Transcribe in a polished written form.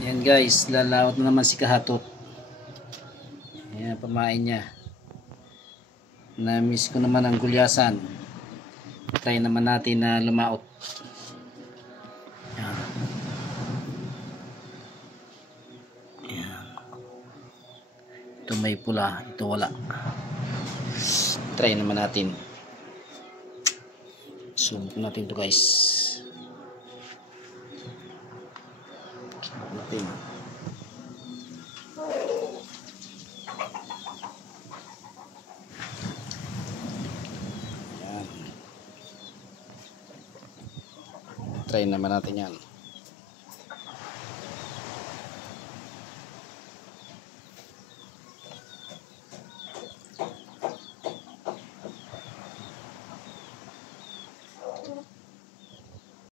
Yan guys, lalaot na naman si Kahatot. Ayan, pamain niya. Na-miss ko naman ang gulyasan. Try naman natin na lumaot. Ayan. Ayan. Ito may pula, ito wala. Try naman natin. Subok natin to guys. Subok natin. Ayan. Try naman natin yan.